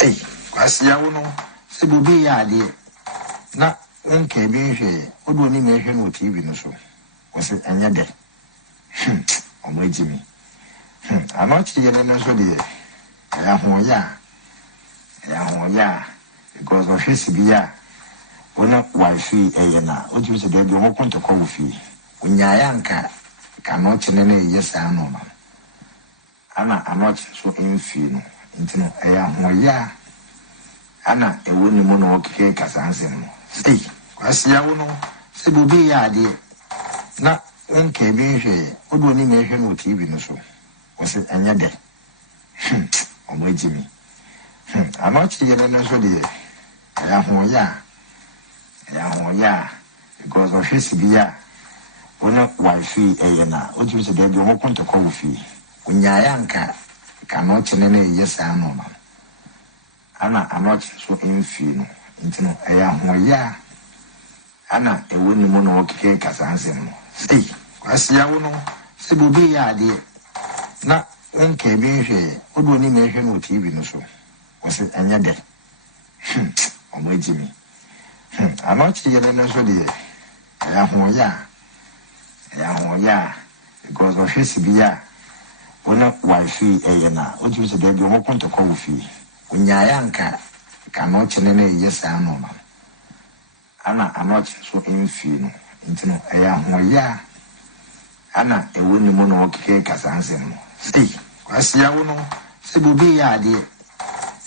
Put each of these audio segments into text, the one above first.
Hey, kwasi ya wono se bobi ya ade na wonka bi hwe odo ni me hwe no TV no so wose anya de omo ejimi amachi yele no so de ya ho ya because of his bia wona wifi eyena otu se de bi omo konto ko wofi unya ya nka ka no chene na yesa no no ana amachi so enfi no ntino eya ho ya ana ewo ni mo no okike kasanse no sei kwasi ya wono se bobi ya ade na wonka bi hwe odo ni me hwe no TV no so wose anya de omo ejimi amachi yele no so de ya ho ya because of his bia wona wifi eyena otu se de bi omo konto ko wofi unya ya nka ka no chene na yesa no no ana amachi so enfi no ntino eya ho ya ana ewo ni mo no okike kasanse no sei kwasi ya wono se bobi ya ade na wonka bi hwe odo ni me hwe no TV no so wose anya de omo ejimi amachi yele no so de ya ho ya because of his bia wona wifi eyena otu se de bi omo konto ko wofi unya ya nka ka no chene na yesa no no ana amachi so enfi no ntino eya ho ya ana ewo ni mo no okike kasanse no sei kwasi ya wono se bobi ya ade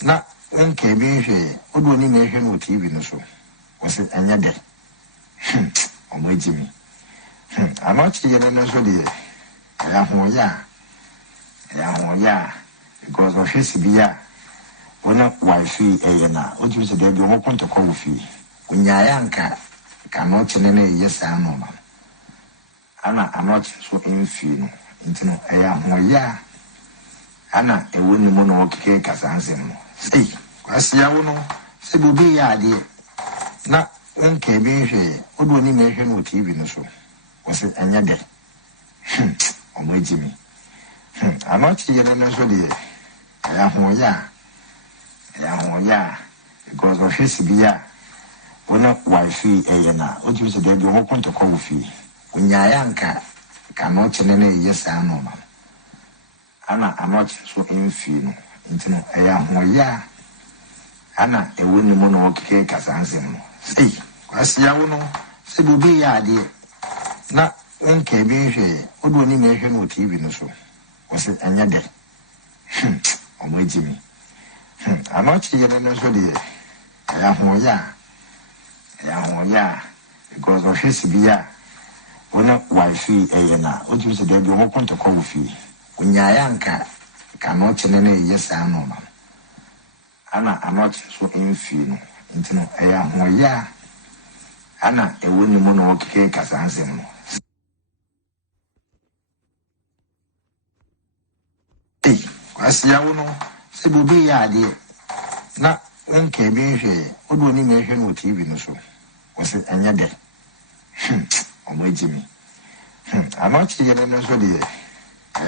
na wonka bi hwe odo ni me hwe no TV no so wose anya de omo ejimi amachi yele no so de ya ho ya because of his bia wona wifi eyena otu se de bi omo konto ko wofi unya ya nka ka no chene na yesa no no ana amachi so enfi no ntino eya ho ya ana ewo ni mo no okike kasanse no sei kwasi ya wono se bobi ya ade na wonka bi hwe odo ni me hwe no TV no so wose anya de omo ejimi amachi yele no so de ya ho ya because of his bia wona wifi eyena otu se de bi omo konto ko wofi unya ya nka ka no chene na yesa no no ana amachi so enfi no ntino eya ho ya ana ewo ni mo no okike kasanse no sei kwasi ya wono se bobi ya ade na wonka bi hwe odo ni me hwe no TV no so wose anya de omo ejimi amachi yele no so de ya ho ya because of his bia wona wifi eyena otu se de bi omo konto ko wofi unya ya nka ka no chene na yesa no no ana amachi so enfi no ntino eya ho ya ana ewo ni mo no okike kasanse no kwasi ya wono se bobi ya ade na wonka bi hwe odo ni me hwe no TV no so wose anya de omo ejimi amachi yele no so de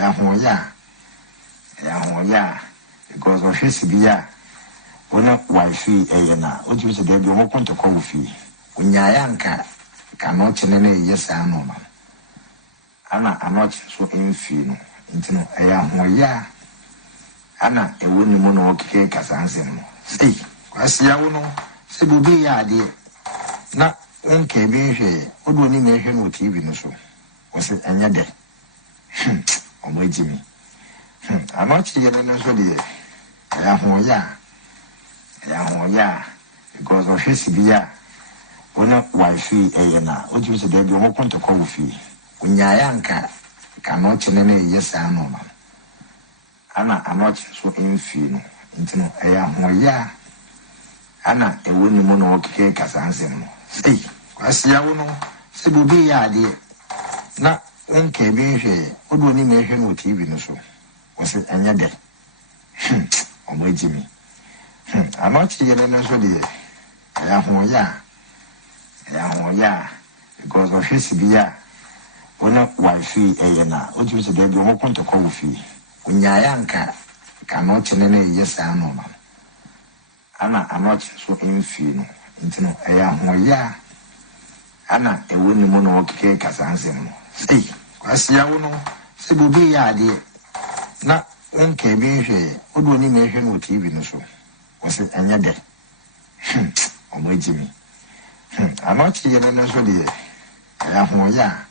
ya ho ya because of his bia wona wifi eyena otu se de bi omo konto ko wofi unya ya nka ka no chene na yesa no no ana amachi so enfi no ntino eya ho ya ana ewo ni mo no okike kasanse no sei kwasi ya wono se bobi ya ade na wonka bi hwe odo ni me hwe no TV no so wose anya de omo ejimi amachi yele no so de ya ho ya because of his bia wona wifi eyena otu se de bi omo konto ko wofi unya ya nka ka no chene na yesa no no ana amachi so enfi no ntino eya ho ya ana ewo ni mo no okike kasanse no sei kwasi ya wono se bobi ya ade na wonka bi hwe odo ni me hwe no TV no so wose anya de omo ejimi amachi yele no so de ya ho ya because of his bia wona wifi eyena otu se de bi omo konto ko wofi unya ya nka ka no chene na yesa no no ana Anokye so mfi no ntino eya hoya ana ewo ni mo no okeke kasansem no sei kwasia wo no se bobi ya ade na wonke bi hwe odo ni me hwe no TV no so wose anya de omajimi Anokye ye no so de eya hoya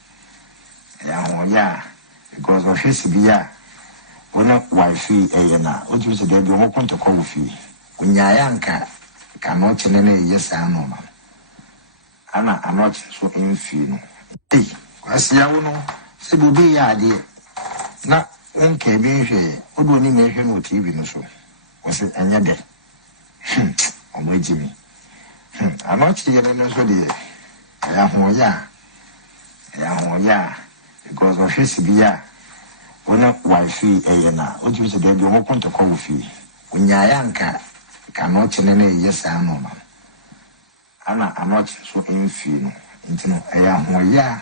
because of his bia wona wifi eyena otu se de bi mo konto ko wofi unyayanka Anokye ne yesa no ma ana Anokye so mfi no kwasia wo no se bobi ya ade na wonke bi hwe odo ni me hwe no TV no so wose anya de omajimi Anokye ye no so de eya hoya because of his bia wona wifi eyena otu se de bi mo konto ko wofi unyayanka Anokye ne yesa no ma ana Anokye so mfi no ntino eya hoya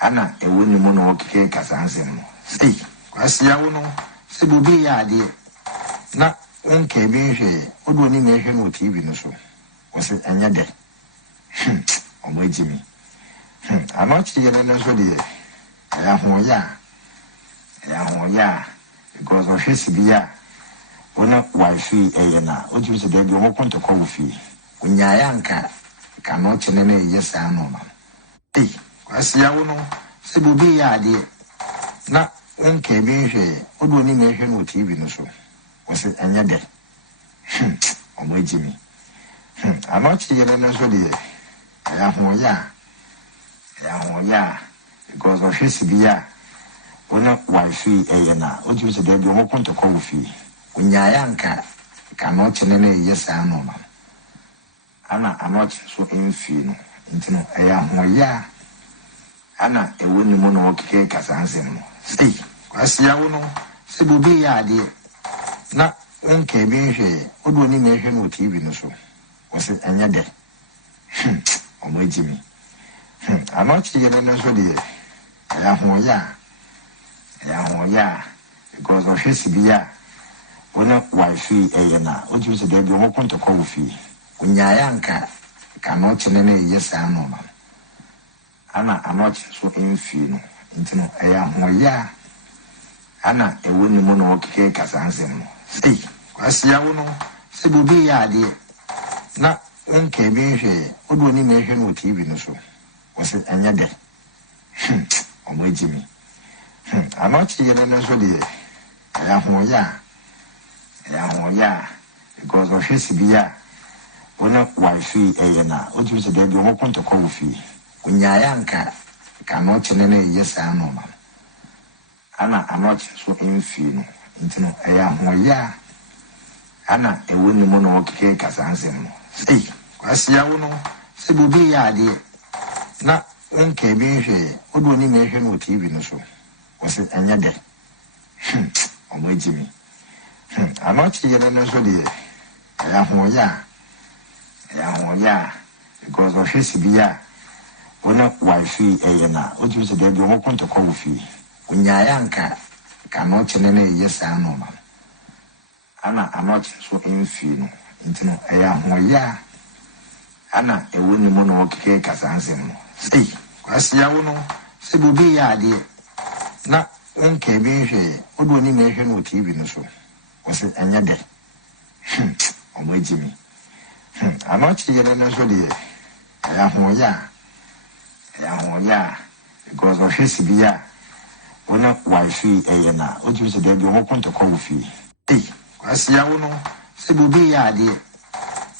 ana ewo ni mo no okeke kasansem no sei kwasia wo no se bobi ya ade na wonke bi hwe odo ni me hwe no TV no so wose anya de omajimi Anokye ye no so de eya hoya because of his bia wona wifi eyena otu se de bi mo konto ko wofi unyayanka Anokye ne yesa no ma kwasia wo no se bobi ya ade na wonke bi hwe odo ni me hwe no TV no so wose anya de omajimi Anokye ye no so de eya hoya because of his bia wona wifi eyena otu se de bi mo konto ko wofi unyayanka Anokye ne yesa no ma ana Anokye so mfi no ntino eya hoya ana ewo ni mo no okeke kasansem no sei kwasia wo no se bobi ya ade na wonke bi hwe odo ni me hwe no TV no so wose anya de omajimi Anokye ye no so de eya hoya because of his bia wona wifi eyena otu se de bi mo konto ko wofi unyayanka Anokye ne yesa no ma ana Anokye so mfi no ntino eya hoya ana ewo ni mo no okeke kasansem no sei kwasia wo no se bobi ya ade na wonke bi hwe odo ni me hwe no TV no so wose anya de omajimi Anokye ye no so de eya hoya because of his bia wona wifi eyena otu se de bi mo konto ko wofi unyayanka Anokye ne yesa no ma ana Anokye so mfi no ntino eya hoya ana ewo ni mo no okeke kasansem no sei kwasia wo no se bobi ya ade na wonke bi hwe odo ni me hwe no TV no so wose anya de omajimi Anokye ye no so de eya hoya because of his bia wona wifi eyena otu se de bi mo konto ko wofi unyayanka Anokye ne yesa no ma ana Anokye so mfi no ntino eya hoya ana ewo ni mo no okeke kasansem no sei kwasia wo no se bobi ya ade na wonke bi hwe odo ni me hwe no TV no so wose anya de omajimi Anokye ye no so de eya hoya because of his bia wona wifi eyena otu se de bi mo konto ko wofi kwasia wo no se bobi ya ade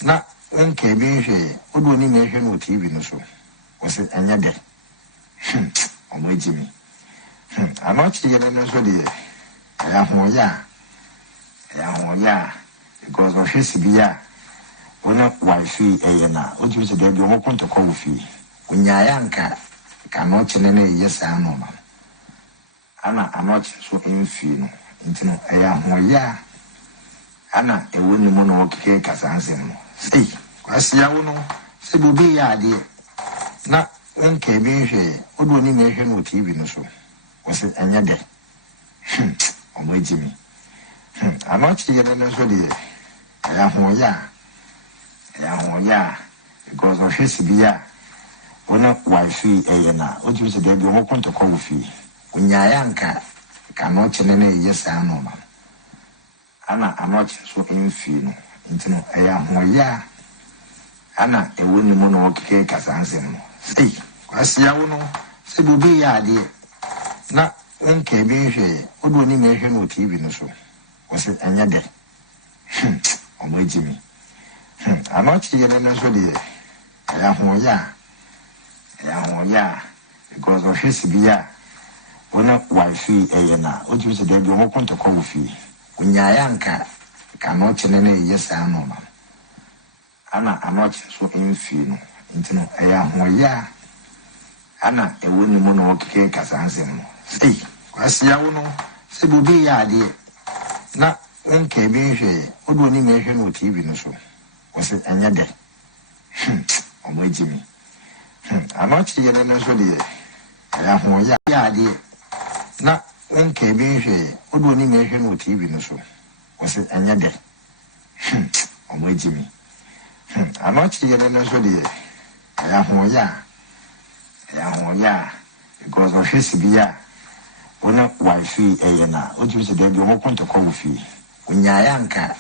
na wonke bi hwe odo ni me hwe no TV no so wose anya de omajimi Anokye ye no so de eya hoya because of his bia wona wifi eyena otu se de bi mo konto ko wofi unyayanka Anokye ne yesa no ma ana Anokye so mfi no ntino eya hoya ana ewo ni mo no okeke kasansem no sei kwasia wo no se bobi ya ade na wonke bi hwe odo ni me hwe no TV no so wose anya de omajimi Anokye ye no so de ya because of his bia when a wife na what you say there be mo konto ko fi unyayanka cannot chenene yes no ma ana anot so enfi no ntino ya ana ewo ni mo no okeke kasanse no sei kwasia wo no se bubi ya ade na nke bi hwe odo ni me hwe no TV no so wo se anya de omo ejimi anot ye na so de ya because of his bia when a wife na what you say there be mo konto ko fi unyayanka cannot chenene yes no ma ana anot so enfi no ntino ya ana ewo ni mo no okeke kasanse no sei kwasia wo no se bubi ya ade na nke bi hwe odo ni me hwe no TV no so wo se anya de omo ejimi anot ye na so de ya ade na nke bi hwe odo ni me hwe no TV no so wo se anya de omo ejimi anot ye na so de ya because of his bia when a wife na what you say there be mo konto ko fi unyayanka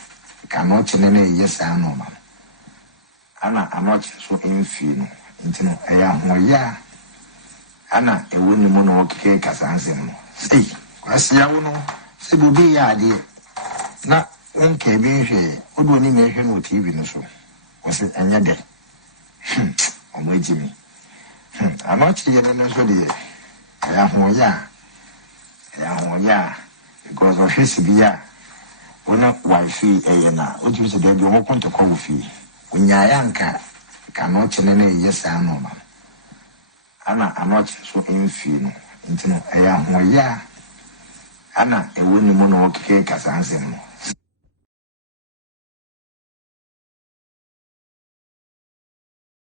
cannot chenene yes no ma ana anot so enfi no ntino ya ana ewo ni mo no okeke kasanse no sei kwasia wo no se bubi ya ade na nke bi hwe odo ni me hwe no TV no so wo se anya de omo ejimi anot ye na so de ya because of his bia when a wife na what you say there be mo konto ko fi unyayanka cannot chenene yes no ma ana anot so enfi no ntino ya ana ewo ni mo no okeke kasanse no